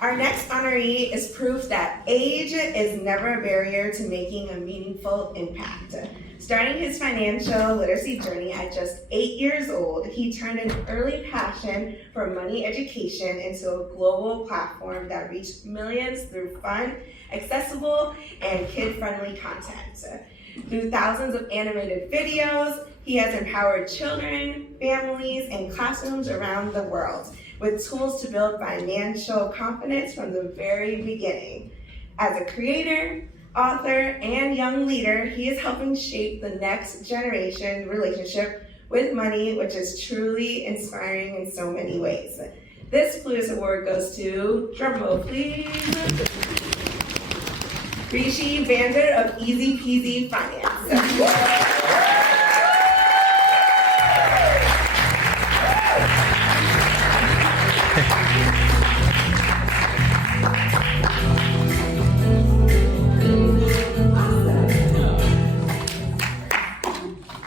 Our next honoree is proof that age is never a barrier to making a meaningful impact. Starting his financial literacy journey at just 8 years old, he turned an early passion for money education into a global platform that reached millions through fun, accessible, and kid-friendly content. Through thousands of animated videos, he has empowered children, families, and classrooms around the world with tools to build financial confidence from the very beginning. As a creator, author, and young leader, he is helping shape the next generation relationship with money, which is truly inspiring in so many ways. This Plutus Award goes to, drumroll please, Rishi of Peasy Finance.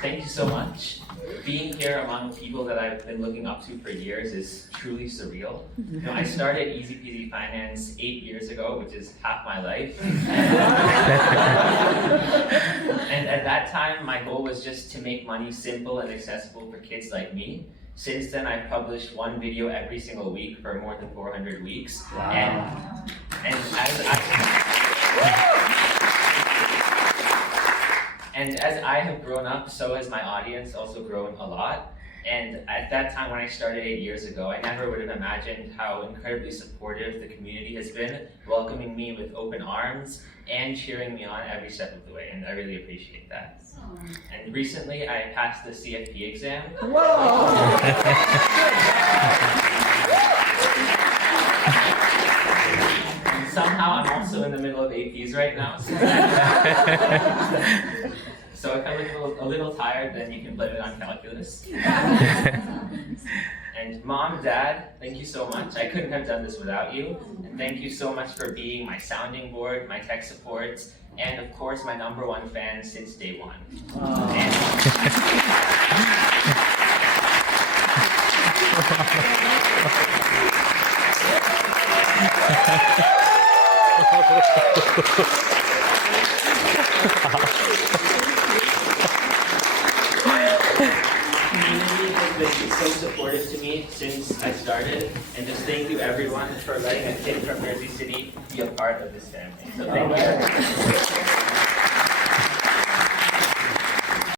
Thank you so much. Being here among people that I've been looking up to for years is truly surreal. You know, I started Easy Peasy Finance 8 years ago, which is half my life. And at that time, my goal was just to make money simple and accessible for kids like me. Since then, I've published one video every single week for more than 400 weeks. Wow. And as I have grown up, so has my audience also grown a lot. And at that time when I started 8 years ago, I never would have imagined how incredibly supportive the community has been, welcoming me with open arms and cheering me on every step of the way, and I really appreciate that. And recently I passed the CFP exam. Whoa! Somehow I'm also in the middle of APs right now. So if I look a little tired, then you can blame it on calculus. And Mom, Dad, thank you so much. I couldn't have done this without you. And thank you so much for being my sounding board, my tech support, and of course my #1 fan since day one. Community has been so supportive to me since I started, and just thank you everyone for letting a kid from Jersey City be a part of this family. So thank you.